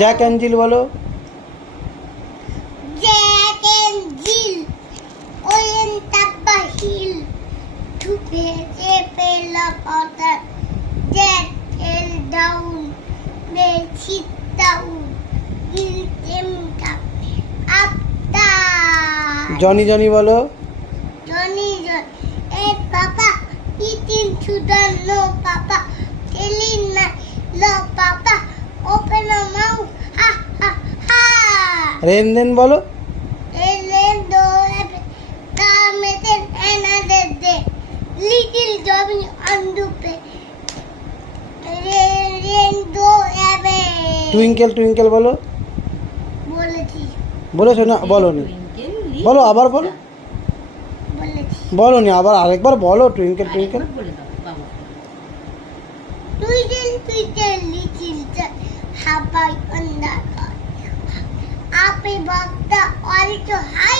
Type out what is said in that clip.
Jack and জিল বলো। Jack and Jill on top of hill to pay the water. Jack fell down, they sit down, Jill came up down. Johnny Johnny বলো। Johnny, hey Papa, eating to the no Papa, telling no Papa, open your mouth, ha ha ha. রেন দেন বলো। Then come another day. Little Johnny on the bed. Rain go away. Twinkle twinkle বলো। বলেছি বলেছো না? বলো নি, বলো আবার বলো। বলেছি বলো নি, আবার আরেকবার বলো twinkle twinkle. Twinkle twinkle little star, how bright on the sky. Up above the all to high.